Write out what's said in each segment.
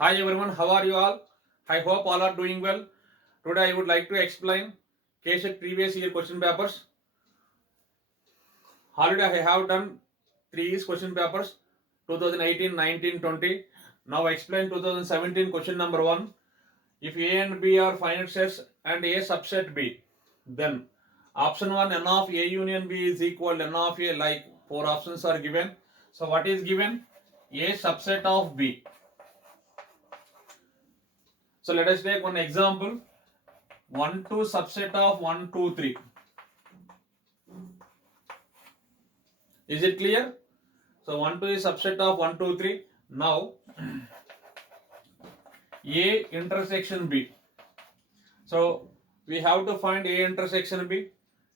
Hi everyone, how are you all? I hope all are doing well. Today I would like to explain KSET previous year question papers. Already I have done 3 question papers 2018, 19, 20. Now I explain 2017 question number 1. If A and B are finite sets and A subset B, then option 1 n of A union B is equal to n of A, like 4 options are given. So what is given? A subset of B. So let us take one example. 1 2 subset of 1 2 3. Is it clear? So 1 2 is subset of 1 2 3. Now A intersection B. So we have to find A intersection B.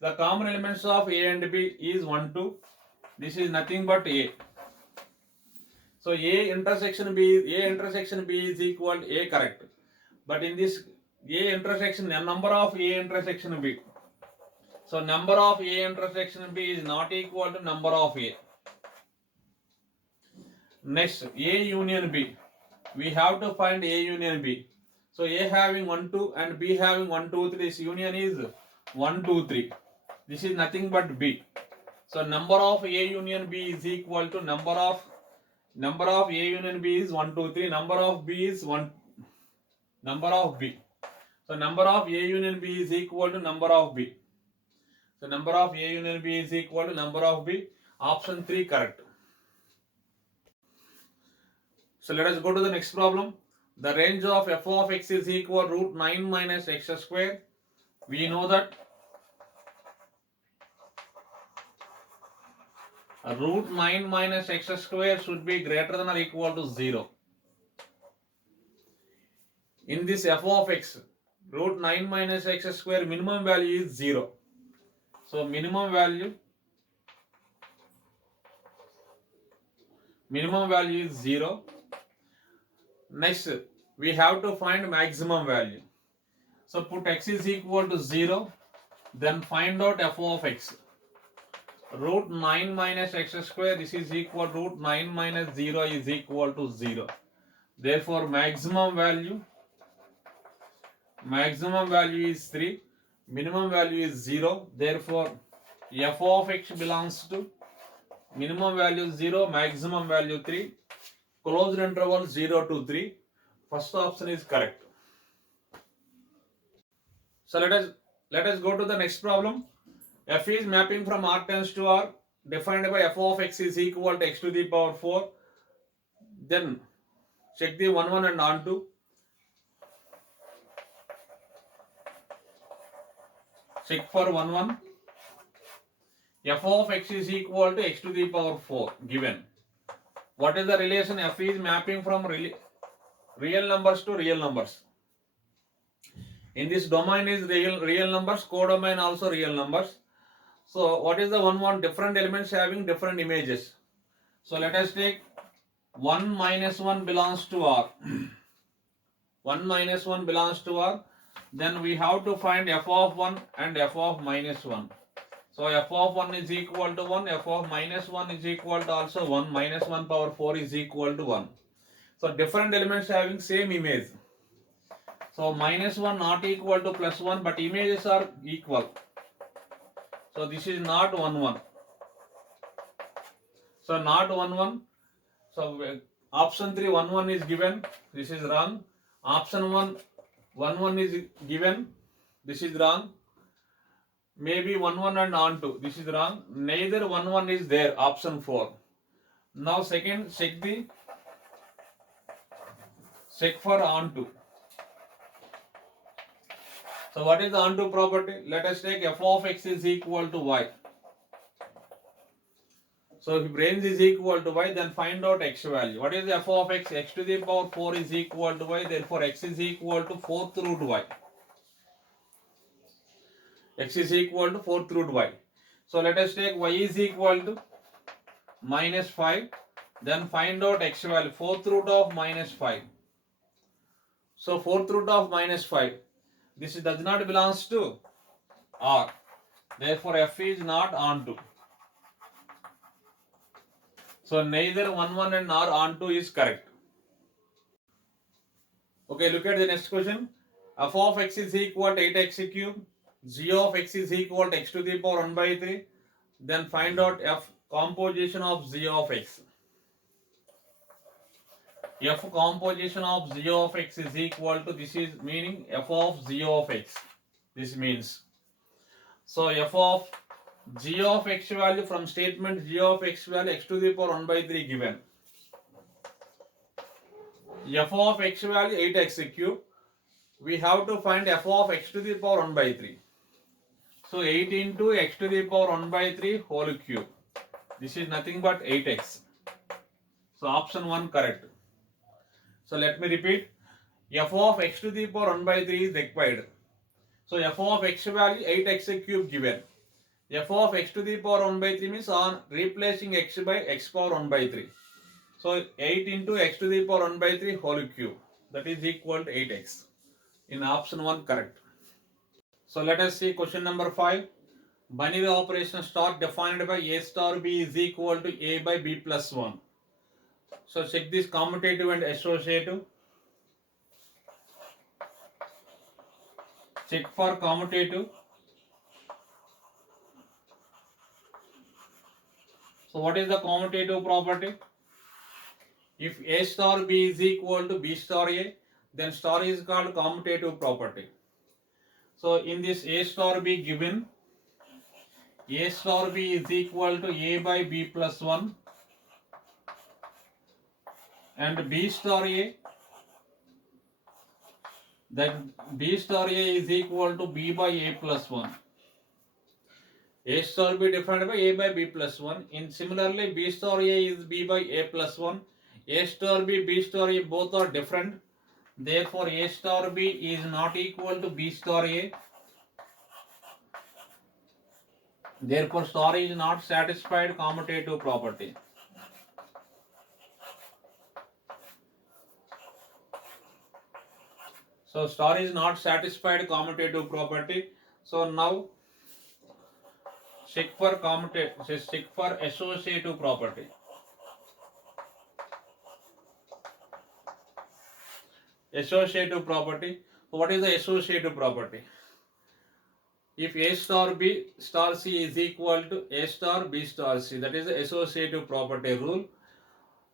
The common elements of A and B is 1 2. This is nothing but A. So A intersection B is equal to A, correct. But in this A intersection, the number of A intersection B. So number of A intersection B is not equal to number of A. Next, A union B. We have to find A union B. So A having 1 2 and B having 1 2 3. This union is 1 2 3. This is nothing but B. So number of A union B is equal to number of A union B is 1 2 3. Number of B is 1. Number of B. So number of A union B is equal to number of B. So number of A union B is equal to number of B. Option 3 correct. So let us go to the next problem. The range of f of x is equal to root 9 minus x square. We know that root 9 minus x square should be greater than or equal to 0. In this f of x, root 9 minus x square minimum value is 0. So minimum value is 0. Next, we have to find maximum value. So put x is equal to 0, then find out f of x. Root 9 minus x square, this is equal to root 9 minus 0 is equal to 0. Therefore maximum value is 3, minimum value is 0. Therefore f of x belongs to minimum value 0, maximum value 3, closed interval 0 to 3. First option is correct. So let us go to the next problem. F is mapping from R tends to R, defined by f of x is equal to x to the power 4. Then check the 1 1 and onto. Check for 1 1. F of x is equal to x to the power 4 given. What is the relation? F is mapping from real numbers to real numbers. In this domain is real numbers, codomain also real numbers. So what is the 1 1? Different elements having different images. So let us take 1 minus 1 belongs to R. 1 minus 1 belongs to R. Then we have to find f of 1 and f of minus 1. So f of 1 is equal to 1, f of minus 1 is equal to also 1, minus 1 power 4 is equal to 1. So different elements having same image. So minus 1 not equal to plus 1, but images are equal. So this is not 1 1. So not 1 1. So option 3 1 1 is given. This is wrong. Option 1 1 1 is given. This is wrong. Maybe 1 1 and onto. This is wrong. Neither 1 1 is there. Option 4. Now second, check for onto. So what is the onto property? Let us take f of x is equal to y. So if range is equal to y, then find out x value. What is f of x? X to the power 4 is equal to y. Therefore x is equal to 4th root y. X is equal to 4th root y. So let us take y is equal to minus 5. Then find out x value. 4th root of minus 5. So 4th root of minus 5. This does not belongs to R. Therefore f is not onto. So neither 1 1 and R onto is correct. Okay, look at the next question. F of x is equal to 8x cube. G of x is equal to x to the power 1 by 3. Then find out f composition of g of x. F composition of g of x is equal to, this is meaning f of g of x. This means, so f of g of x value from statement g of x value x to the power 1 by 3 given. F of x value 8x cube. We have to find f of x to the power 1 by 3. So 8 into x to the power 1 by 3 whole cube. This is nothing but 8x. So option 1 correct. So let me repeat. F of x to the power 1 by 3 is required. So f of x value 8x cube given. F of x to the power 1 by 3 means on replacing x by x power 1 by 3. So 8 into x to the power 1 by 3 whole cube. That is equal to 8x. In option 1 correct. So let us see question number 5. Binary operation star defined by a star b is equal to a by b plus 1. So check this commutative and associative. Check for commutative. So what is the commutative property? If a star b is equal to b star a, then star is called commutative property. So in this a star b given, a star b is equal to a by b plus 1 and b star a, then b star a is equal to b by a plus 1. A star b defined by a by b plus 1. In similarly, b star a is b by a plus 1. A star b star a both are different. Therefore, a star b is not equal to b star a. Therefore, star is not satisfied commutative property. So, star is not satisfied commutative property. So, now check for commutative, check for associative property. Associative property. What is the associative property? If a star b star c is equal to a star b star c, that is the associative property rule.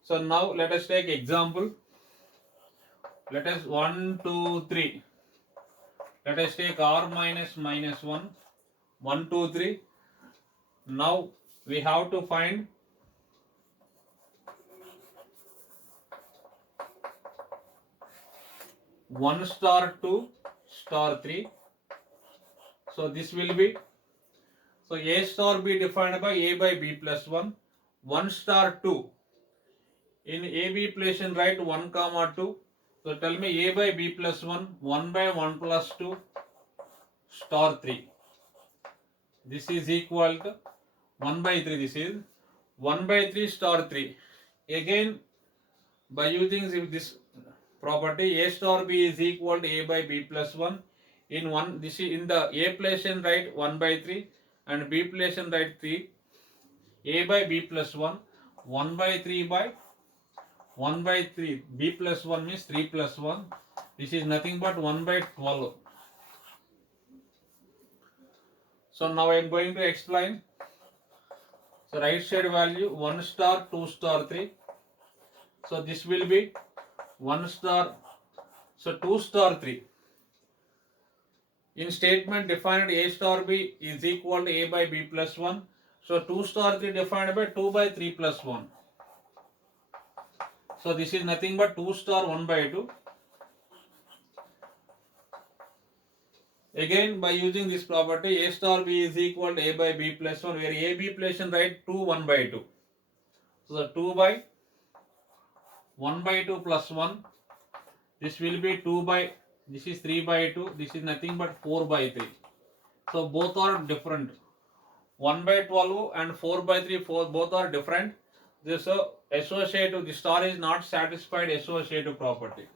So now let us take example. Let us 1, 2, 3. Let us take r minus minus 1. 1, 2, 3. Now we have to find one star 2 star 3. So this will be, so a star b defined by a by b plus 1. 1 star 2. In AB equation write 1 comma 2. So tell me a by b plus 1, 1 by 1 plus 2 star 3. This is equal to 1 by 3. This is 1 by 3 star 3. Again, by using this property, a star b is equal to a by b plus 1. In one, this is in the a equation write 1 by 3 and b equation write 3. A by b plus 1, 1 by 3 by 1 by 3, b plus 1 means 3 plus 1. This is nothing but 1 by 12. So now I am going to explain. So right side value 1 star 2 star 3. So this will be 1 star, so 2 star 3. In statement defined a star b is equal to a by b plus 1. So 2 star 3 defined by 2 by 3 plus 1. So this is nothing but 2 star 1 by 2. Again, by using this property, a star b is equal to a by b plus 1, where a b equation write 2 1 by 2. So the 2 by 1 by 2 plus 1. This will be 2 by, this is 3 by 2. This is nothing but 4 by 3. So both are different. 1 by 12 and 4 by 3, both are different. This associative, the star is not satisfied associative property.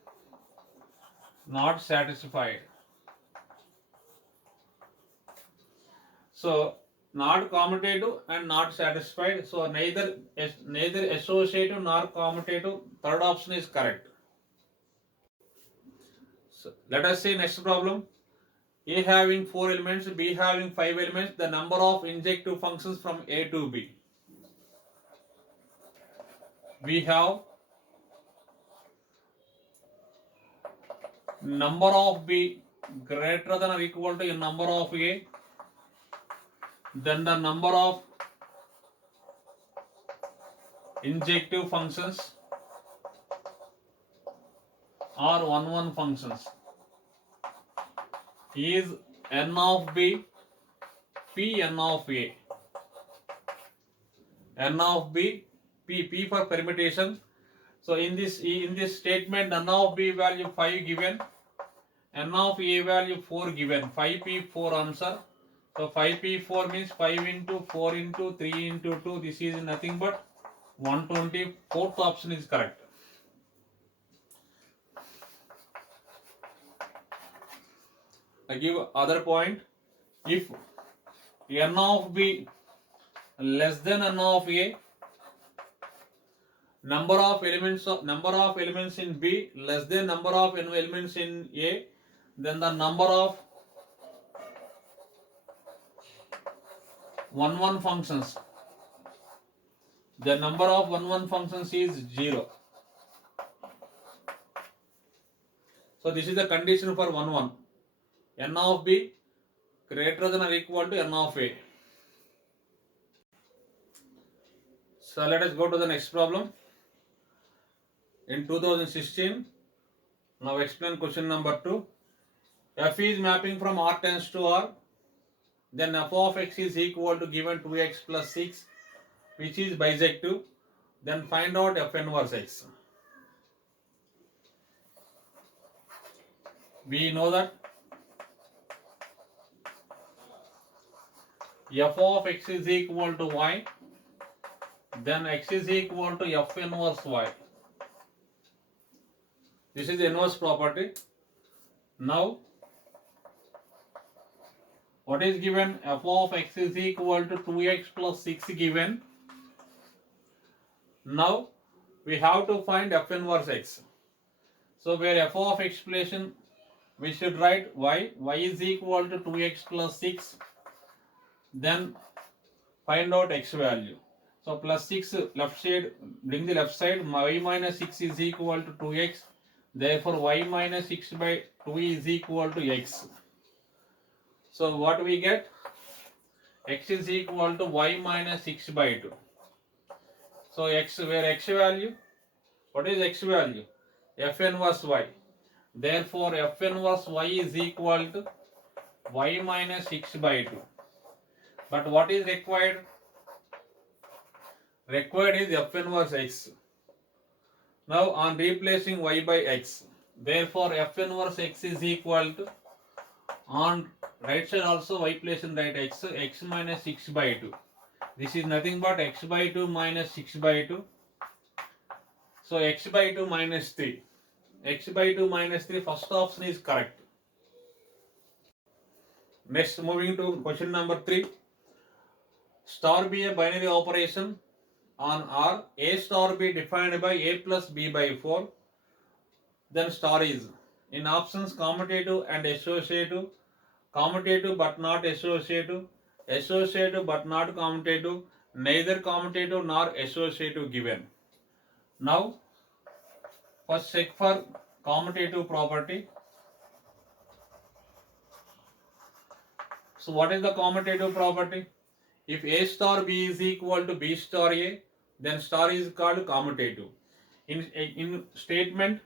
Not satisfied. So not commutative and not satisfied. So neither associative nor commutative. Third option is correct. So let us see next problem. A having 4 elements, B having 5 elements, the number of injective functions from A to B. We have number of B greater than or equal to number of A, then the number of injective functions or 1 functions is n of B P n of A. N of B P for permutation. So in this statement, n of B value 5 given, n of A value 4 given, 5P 4 answer. So 5P 4 means 5 into 4 into 3 into 2. This is nothing but 120. Fourth option is correct. I give other point. If n of B less than n of A, number of elements in B less than number of elements in A, then the number of 1 functions. The number of 1 functions is 0. So this is the condition for 1 n of B greater than or equal to n of A. So let us go to the next problem. In 2016, now explain question number 2. F is mapping from R tends to R, then f of x is equal to given 2x plus 6, which is bisective. Then find out f inverse x. We know that f of x is equal to y, then x is equal to f inverse y. This is the inverse property. Now, what is given? F of x is equal to 2x plus 6 given. Now, we have to find f inverse x. So, where f of x expression, we should write y. Y is equal to 2x plus 6. Then, find out x value. So, plus 6 left side, bring the left side. Y minus 6 is equal to 2x. Therefore, y minus 6 by 2 is equal to x. So, what we get? X is equal to y minus 6 by 2. So, x, where x value? What is x value? F inverse y. Therefore, f inverse y is equal to y minus 6 by 2. But what is required? Required is f inverse x. Now, on replacing y by x, therefore f inverse x is equal to, on right side also y place in right x, x minus 6 by 2. This is nothing but x by 2 minus 6 by 2. So x by 2 minus 3. X by 2 minus 3, first option is correct. Next, moving to question number 3. Star be a binary operation on R, A star be defined by A plus B by 4. Then star is in options commutative and associative, commutative but not associative, associative but not commutative, neither commutative nor associative given. Now, first check for commutative property. So, what is the commutative property? If A star B is equal to B star A, then star is called commutative. In statement,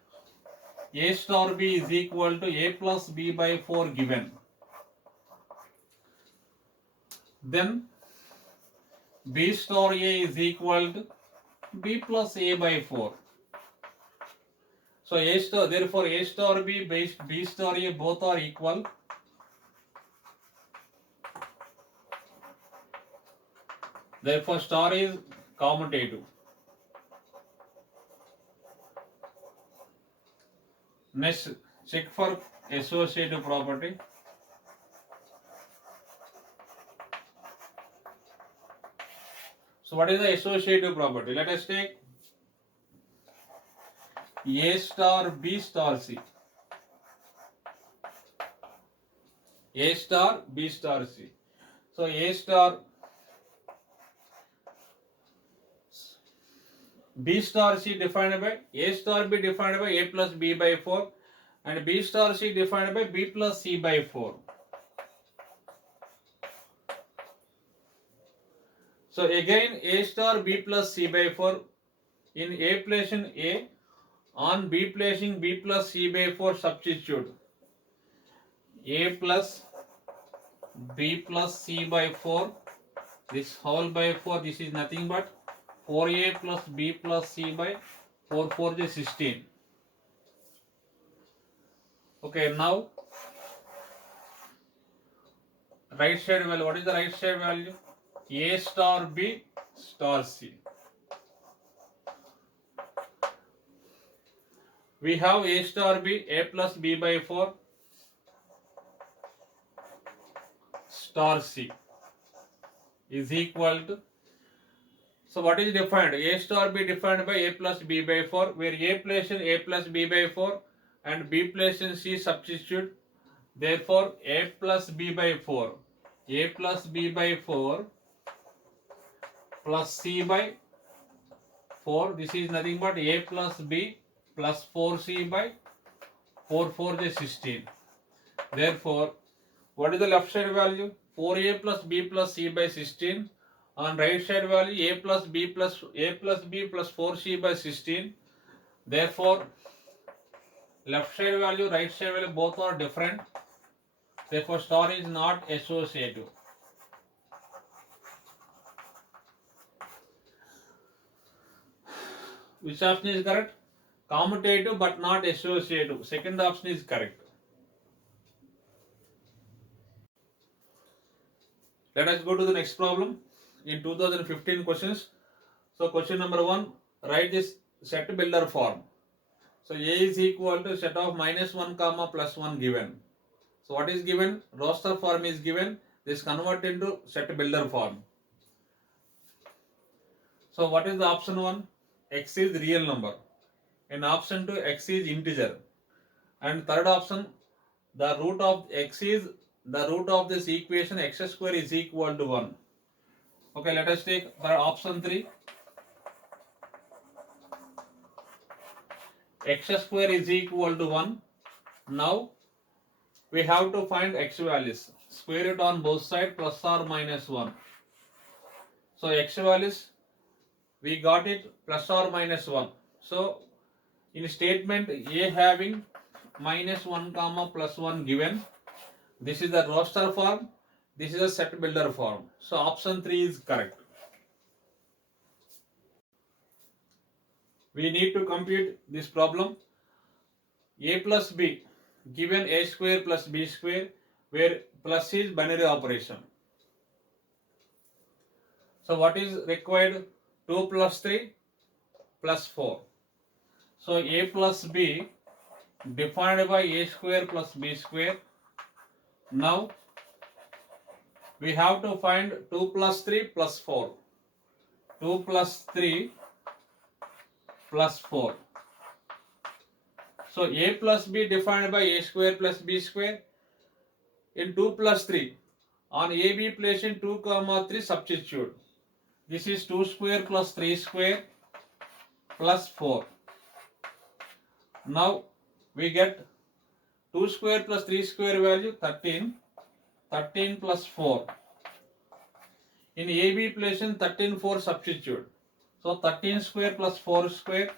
A star B is equal to A plus B by 4 given. Then B star A is equal to B plus A by 4. So A star, therefore A star B, B star A both are equal. Therefore star is commutative. Next, check for associative property. So what is the associative property? Let us take A star B star C. A star, B star, C. So A star, B star C defined by A star B defined by A plus B by 4 and B star C defined by B plus C by 4. So again A star B plus C by 4 in A placing A on B placing B plus C by 4 substitute A plus B plus C by 4 this whole by 4 this is nothing but 4A plus B plus C by 4 4 is 16. Okay, now right side value. What is the right side value? A star B star C. We have A star B, A plus B by 4 star C is equal to. So what is defined? A star B defined by A plus B by 4 where A placing A plus B by 4 and B placing C substitute. Therefore A plus B by 4 A plus B by 4 plus C by 4 this is nothing but A plus B plus 4C by 4 4 is 16. Therefore what is the left side value? 4A plus B plus C by 16. On right side value A plus B plus 4C by 16. Therefore left side value, right side value both are different. Therefore star is not associative. Which option is correct? Commutative but not associative. Second option is correct. Let us go to the next problem in 2015 questions. So question number 1, write this set builder form. So A is equal to set of -1 comma +1 given. So what is given? Roster form is given. This convert into set builder form. So what is the option 1? X is real number. In option 2 X is integer. And third option the root of X is the root of this equation x square is equal to 1. Okay, let us take for option 3. X square is equal to 1. Now we have to find x values. Square root on both sides plus or minus 1. So x values we got it plus or minus 1. So in statement A having -1 comma +1 given, this is the roster form, this is a set builder form. So option 3 is correct. We need to compute this problem. A plus B given A square plus B square where plus is binary operation. So what is required? 2 plus 3 plus 4. So A plus B defined by A square plus B square. Now we have to find 2 plus 3 plus 4. 2 plus 3 plus 4. So A plus B defined by A square plus B square. In 2 plus 3 on AB place in 2 comma 3 substitute. This is 2 square plus 3 square plus 4. Now we get 2 square plus 3 square value 13. 13 plus 4. In AB place in 13 4 substitute. So 13 square plus 4 square.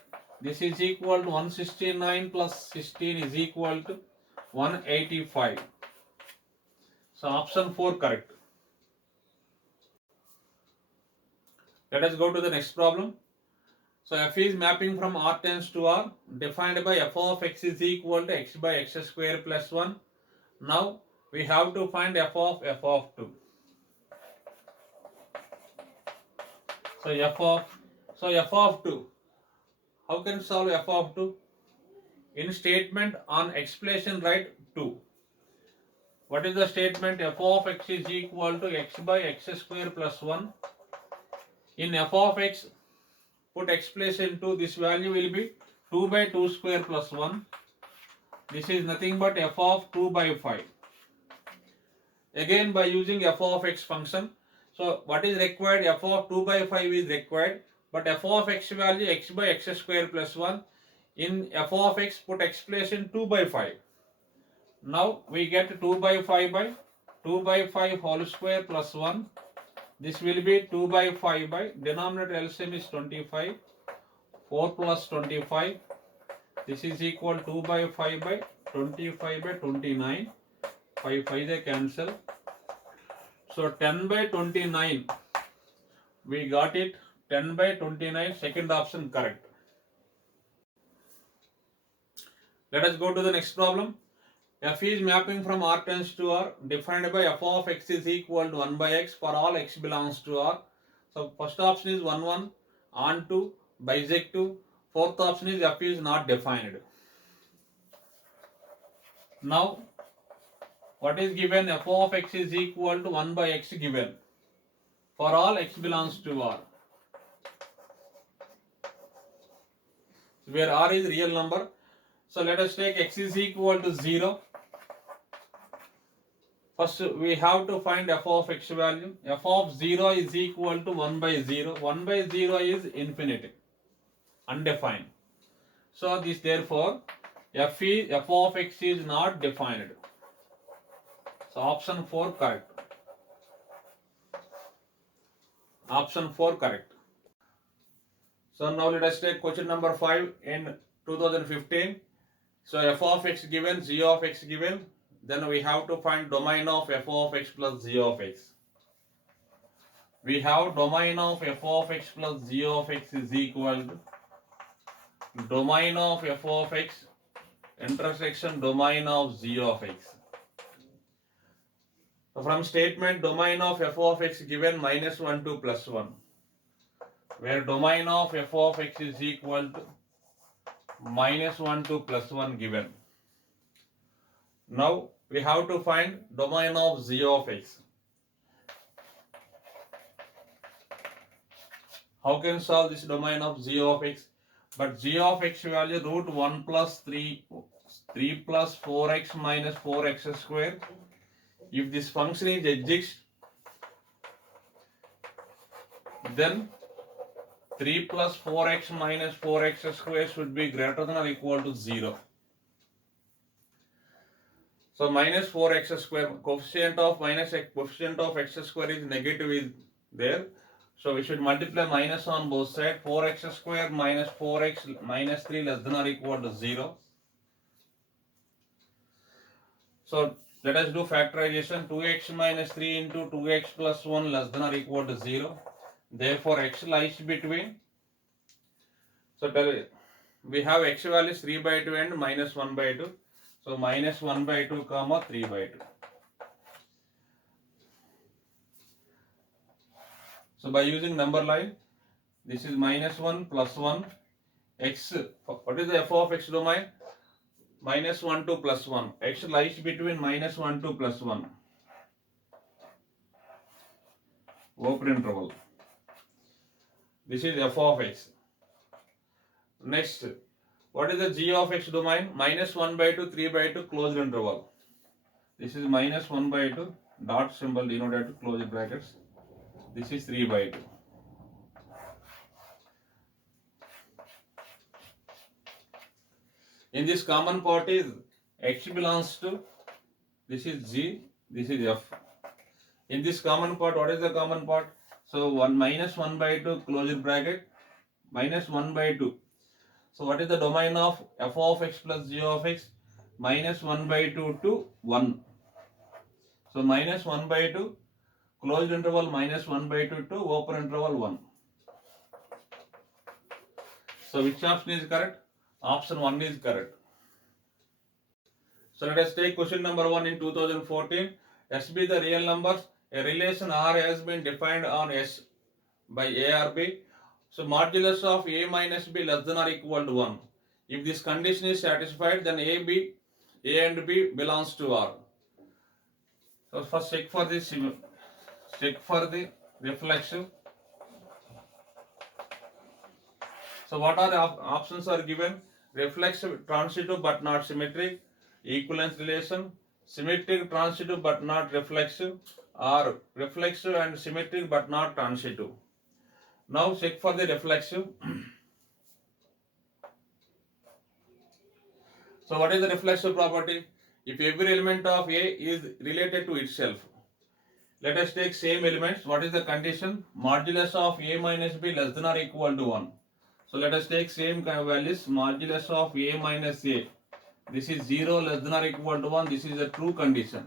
This is equal to 169 plus 16 is equal to 185. So option 4 correct. Let us go to the next problem. So f is mapping from R tends to R defined by f of x is equal to x by x square plus 1. Now we have to find f of 2. So f of 2. How can solve f of 2? In statement on expression write 2. What is the statement? F of x is equal to x by x square plus 1. In f of x, put x place into this value will be 2 by 2 square plus 1. This is nothing but f of 2 by 5. Again by using f of x function. So what is required? F of 2 by 5 is required, but f of x value x by x square plus 1. In f of x, put x place in 2 by 5. Now we get 2 by 5 by 2 by 5 whole square plus 1. This will be 2 by 5 by denominator LCM is 25. 4 plus 25. This is equal 2 by 5 by 25 by 29. 5 5 they cancel. So 10 by 29. We got it. 10 by 29. Second option correct. Let us go to the next problem. F is mapping from R tends to R, defined by f of x is equal to 1 by x for all x belongs to R. So first option is 1 1, on 2, bisect 2. Fourth option is f is not defined. Now what is given? F of x is equal to 1 by x given for all x belongs to R, where R is real number. So let us take x is equal to 0. First we have to find f of x value. F of 0 is equal to 1 by 0. 1 by 0 is infinity, undefined. So this therefore f of x is not defined. So option 4 correct. Option 4 correct. So now let us take question number 5 in 2015. So f of x given, g of x given. Then we have to find domain of f of x plus g of x. We have domain of f of x plus g of x is equal to domain of f of x intersection domain of g of x. So from statement domain of f of x given minus 1 to plus 1, where domain of f of x is equal to minus 1 to plus 1 given. Now we have to find domain of g of x. How can solve this domain of g of x? But g of x value root 1 plus 3 plus 4x minus 4x square. If this function is exist, then 3 plus 4x minus 4x square should be greater than or equal to 0. So minus 4x square, coefficient of x square is negative is there. So we should multiply minus on both sides. 4x square minus 4x minus 3 less than or equal to 0. So let us do factorization. 2x minus 3 into 2x plus 1 less than or equal to 0. Therefore x lies between. So we have x value is 3 by 2 and minus 1 by 2. So minus 1 by 2 comma 3 by 2. So by using number line, this is minus 1 plus 1 x. What is the f of x domain? Minus 1 to plus 1. X lies between minus 1 to plus 1. Open interval. This is f of x. Next, what is the g of x domain? Minus 1 by 2, 3 by 2, closed interval. This is minus 1 by 2, dot symbol denoted to closed brackets. This is 3 by 2. In this common part is x belongs to, this is g, this is f. In this common part, what is the common part? So 1 minus 1 by 2 closed bracket minus 1 by 2. So what is the domain of f of x plus g of x? Minus 1 by 2 to 1. So minus 1 by 2, closed interval minus 1 by 2 to open interval 1. So which option is correct? Option 1 is correct. So let us take question number 1 in 2014. S be the real numbers. A relation R has been defined on S by A or B. So modulus of A minus B less than or equal to 1. If this condition is satisfied, then A and B belongs to R. So first check for the reflection. So what are the options are given? Reflexive, transitive but not symmetric, equivalence relation, symmetric transitive but not reflexive, or reflexive and symmetric but not transitive. Now check for the reflexive. So what is the reflexive property? If every element of A is related to itself. Let us take same elements. What is the condition? Modulus of A minus B less than or equal to 1. So let us take same kind of values. Modulus of A minus A. This is 0 less than or equal to 1. This is a true condition.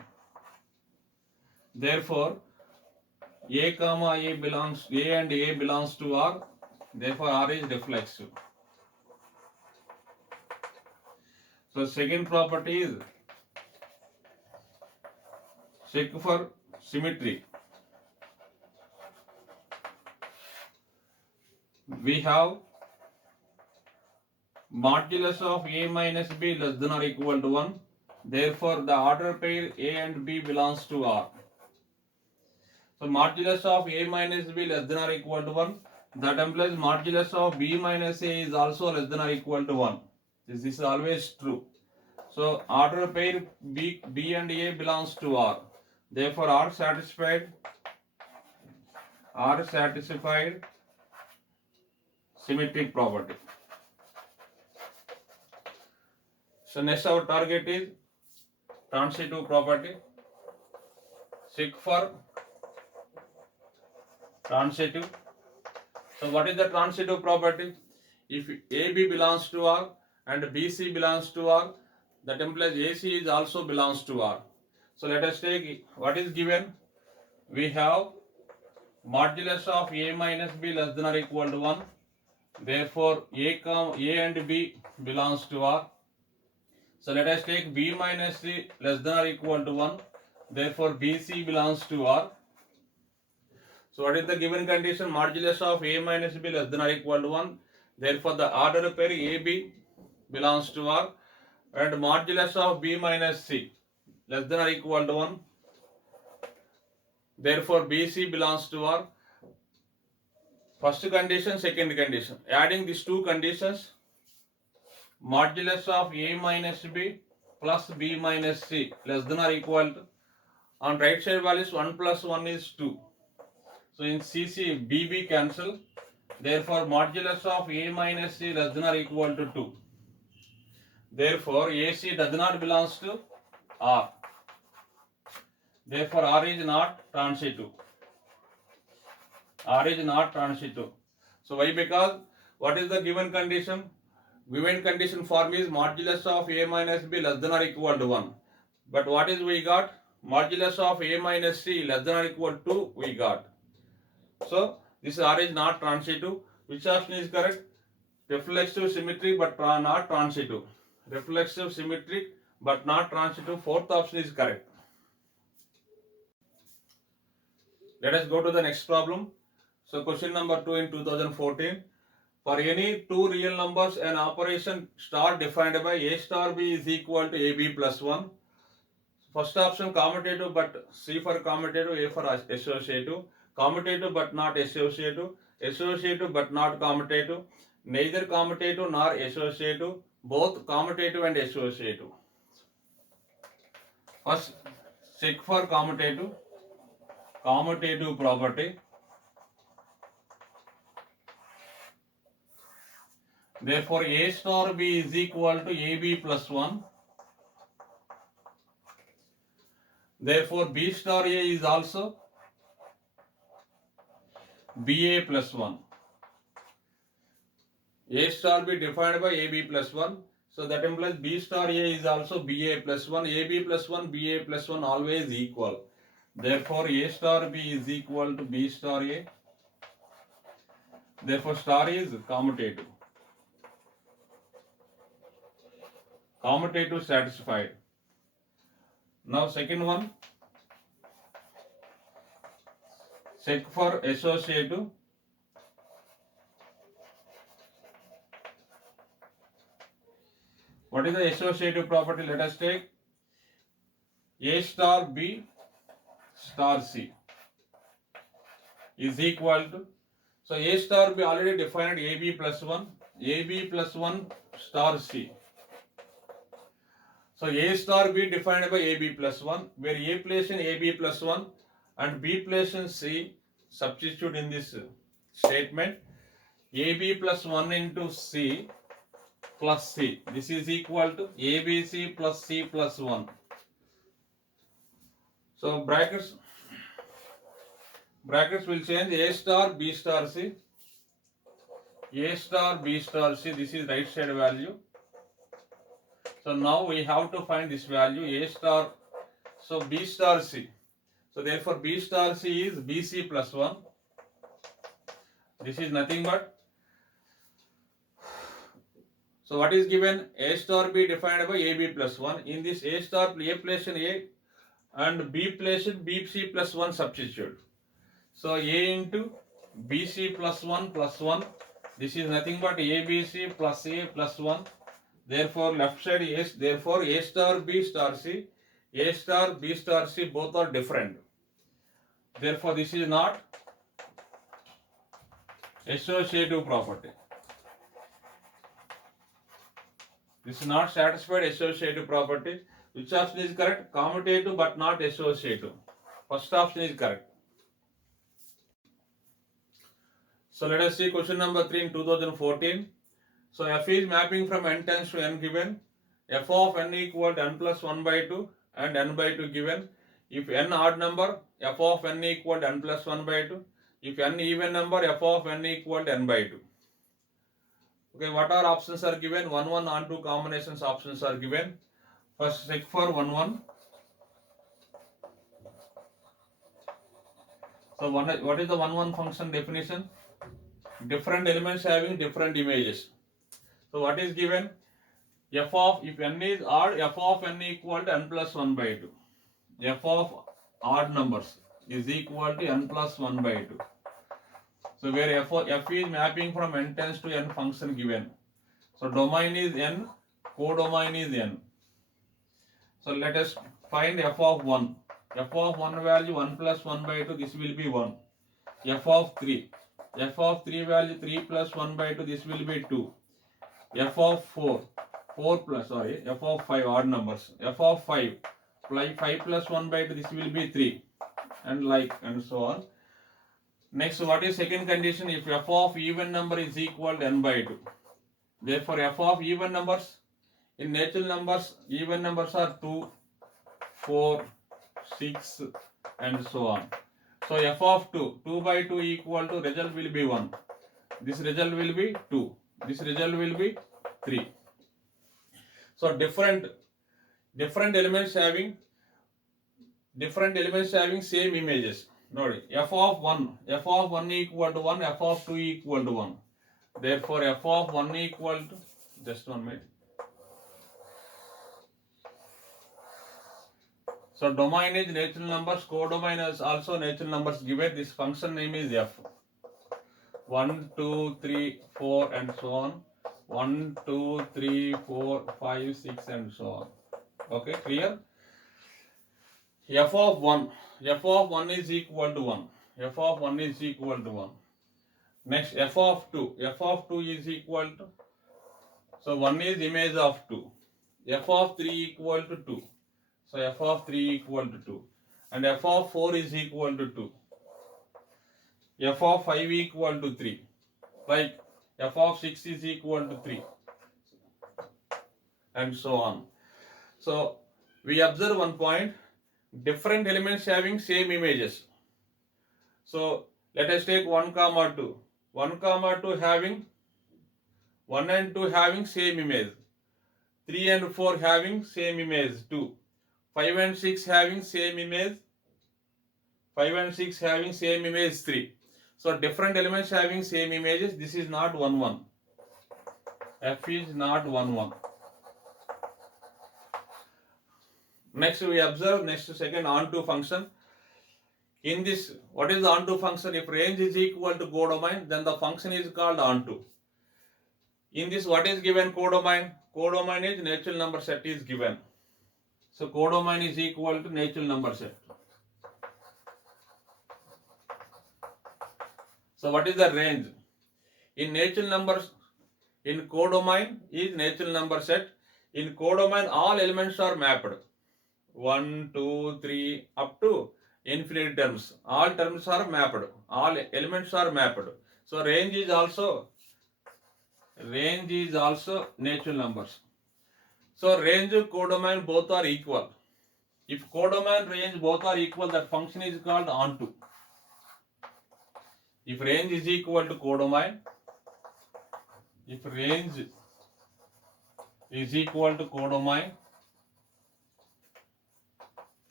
Therefore, A comma A belongs, A and A belongs to R. Therefore, R is reflexive. So second property is check for symmetry. We have modulus of A minus B less than or equal to 1. Therefore, the order pair A and B belongs to R. So, modulus of A minus B less than or equal to 1. That implies modulus of B minus A is also less than or equal to 1. This is always true. So, order pair B and A belongs to R. Therefore, R satisfied symmetric property. So next our target is transitive property. Check for transitive. So what is the transitive property? If AB belongs to R and BC belongs to R, that implies AC is also belongs to R. So let us take what is given. We have modulus of A minus B less than or equal to 1. Therefore, A and B belongs to R. So let us take B minus C less than or equal to 1. Therefore, BC belongs to R. So what is the given condition? Modulus of A minus B less than or equal to 1. Therefore, the order pair AB belongs to R. And modulus of B minus C less than or equal to 1. Therefore, BC belongs to R. First condition, second condition. Adding these two conditions, modulus of A minus B plus B minus C less than or equal to, on right side values 1 plus 1 is 2. So in CC, BB cancel. Therefore, modulus of A minus C less than or equal to 2. Therefore, AC does not belongs to R. Therefore, R is not transitive. R is not transitive. So why? Because what is the given condition? Given condition form is modulus of A minus B less than or equal to 1. But what is we got? Modulus of A minus C less than or equal to we got. So this R is not transitive. Which option is correct? Reflexive, symmetric but not transitive. Reflexive, symmetric but not transitive. Fourth option is correct. Let us go to the next problem. So question number 2 in 2014. For any two real numbers, an operation star defined by A star B is equal to AB plus 1. First option commutative but C for commutative, A for associative. Commutative but not associative. Associative but not commutative. Neither commutative nor associative. Both commutative and associative. First, check for commutative. Commutative property. Therefore, A star B is equal to AB plus 1. Therefore, B star A is also BA plus 1. A star B defined by AB plus 1. So that implies B star A is also BA plus 1. AB plus 1, BA plus 1 always equal. Therefore, A star B is equal to B star A. Therefore, star is commutative. Commutative satisfied. Now second one, check for associative. What is the associative property? Let us take A star B star C is equal to, so A star B already defined AB plus 1, AB plus 1 star C. So A star B defined by AB plus 1, where A placed in AB plus 1 and B placed in C. Substitute in this statement. AB plus 1 into C plus C. This is equal to ABC plus C plus 1. So brackets will change A star B star C. A star B star C. This is right side value. So now we have to find this value A star. So B star C. So therefore B star C is BC plus 1. This is nothing but. So what is given? A star B defined by AB plus 1. In this A star A placed in A and B placed in BC plus 1 substitute. So A into BC plus 1. This is nothing but ABC plus A plus 1. Therefore left side is, therefore A star B star C. A star B star C both are different. Therefore this is not associative property. This is not satisfied associative property. Which option is correct? Commutative but not associative. First option is correct. So let us see question number 3 in 2014. So f is mapping from n tends to n given. F of n equal to n plus 1 by 2 and n by 2 given. If n odd number, f of n equal to n plus 1 by 2. If n even number, f of n equal to n by 2. Okay, what are options are given? 1, 1 on 2 combinations options are given. First check for 1, 1. So what is the 1, 1 function definition? Different elements having different images. So what is given? F of, if n is odd, f of n equal to n plus 1 by 2. F of odd numbers is equal to n plus 1 by 2. So where f is mapping from n tends to n function given. So domain is n, codomain is n. So let us find f of 1. F of 1 value 1 plus 1 by 2, this will be 1. F of 3. F of 3 value 3 plus 1 by 2, this will be 2. F of 4. F of 5 odd numbers. F of 5. 5 plus 1 by 2, this will be 3. And so on. Next, what is second condition? If f of even number is equal to n by 2. Therefore, f of even numbers, in natural numbers, even numbers are 2, 4, 6 and so on. So f of 2, 2 by 2 equal to result will be 1. This result will be 2. This result will be 3. So different elements having same images. Note, f of 1 equal to 1, f of 2 equal to 1. Therefore f of 1 equal to, just 1 minute. So domain is natural numbers, codomain is also natural numbers given. This function name is f. 1, 2, 3, 4 and so on. 1, 2, 3, 4, 5, 6 and so on. Okay, clear? F of 1 is equal to 1. F of 1 is equal to 1. Next, f of 2 is equal to, so 1 is image of 2. F of 3 equal to 2. So f of 3 equal to 2. And f of 4 is equal to 2. F of 5 equal to 3. Like f of 6 is equal to 3. And so on. So we observe one point. Different elements having same images. So let us take 1, 2. 1, 2 having 1 and 2 having same image. 3 and 4 having same image 2. 5 and 6 having same image. 5 and 6 having same image 3. So different elements having same images. This is not 1, 1. F is not 1, 1. Next we observe second onto function. In this, what is the onto function? If range is equal to codomain, then the function is called onto. In this, what is given codomain? Codomain is natural number set is given. So codomain is equal to natural number set. So what is the range? In natural numbers, in codomain is natural number set. In codomain, all elements are mapped. 1, 2, 3, up to infinite terms. All terms are mapped. All elements are mapped. So range is also natural numbers. So range, codomain both are equal. If codomain range both are equal, that function is called onto. If range is equal to codomain,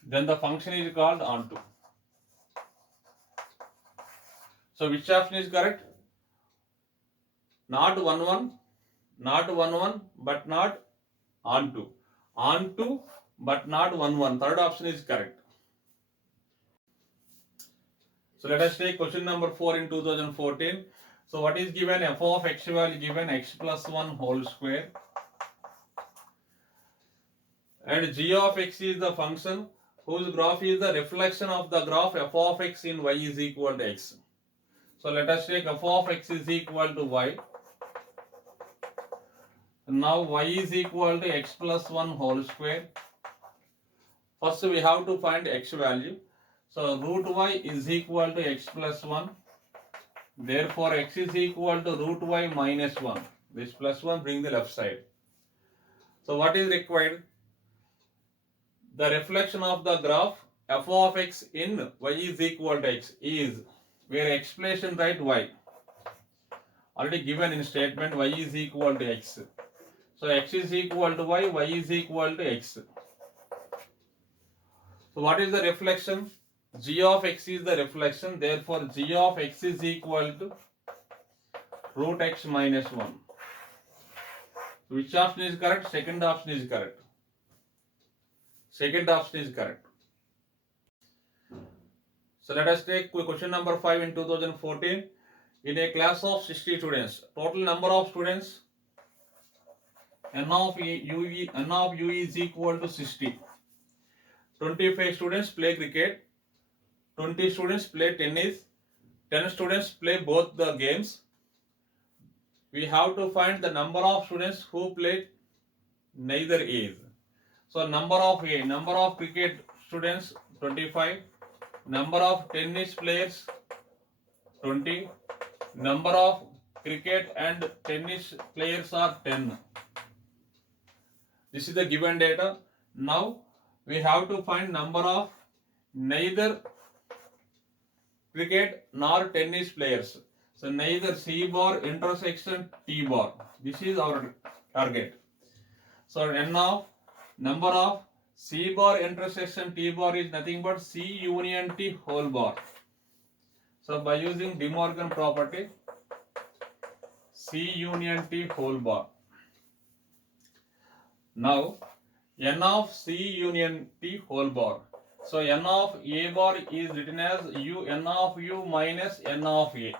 then the function is called onto. So which option is correct? Not 1 1, but not onto. Onto, but not 1 1. Third option is correct. So let us take question number 4 in 2014. So what is given? F of x value given x plus 1 whole square. And g of x is the function whose graph is the reflection of the graph f of x in y is equal to x. So let us take f of x is equal to y. Now y is equal to x plus 1 whole square. First we have to find x value. So root y is equal to x plus 1. Therefore x is equal to root y minus 1. This plus 1 bring the left side. So what is required? The reflection of the graph f of x in y is equal to x is, where expression write y. Already given in statement y is equal to x. So x is equal to y, y is equal to x. So what is the reflection? G of x is the reflection. Therefore g of x is equal to root x minus 1. Which option is correct? Second option is correct. Second option is correct. So let us take question number 5 in 2014. In a class of 60 students, total number of students n of u is equal to 60. 25 students play cricket, 20 students play tennis, 10 students play both the games. We have to find the number of students who play neither is. So number of cricket students 25, number of tennis players 20, number of cricket and tennis players are 10. This is the given data. Now we have to find number of neither cricket nor tennis players. So neither C bar intersection T bar. This is our target. So n of number of C bar intersection T bar is nothing but C union T whole bar. So by using De Morgan property, C union T whole bar. Now n of C union T whole bar. So n of A bar is written as n of u minus n of A.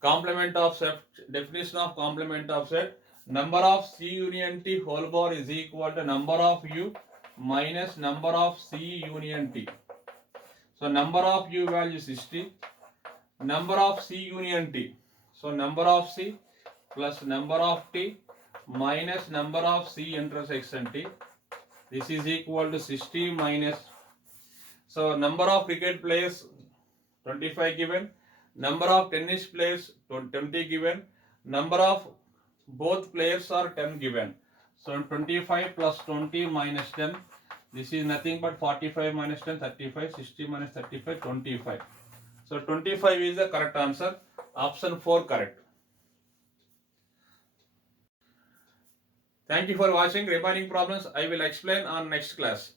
Complement of set, definition of complement of set. Number of C union T whole bar is equal to number of u minus number of C union T. So number of u value 60, number of C union T. So number of C plus number of T minus number of C intersection T. This is equal to 60 minus. So number of cricket players 25 given, number of tennis players 20 given, number of both players are 10 given. So 25 plus 20 minus 10. This is nothing but 45 minus 10, 35, 60 minus 35, 25. So 25 is the correct answer. Option 4 correct. Thank you for watching. Remaining problems I will explain on next class.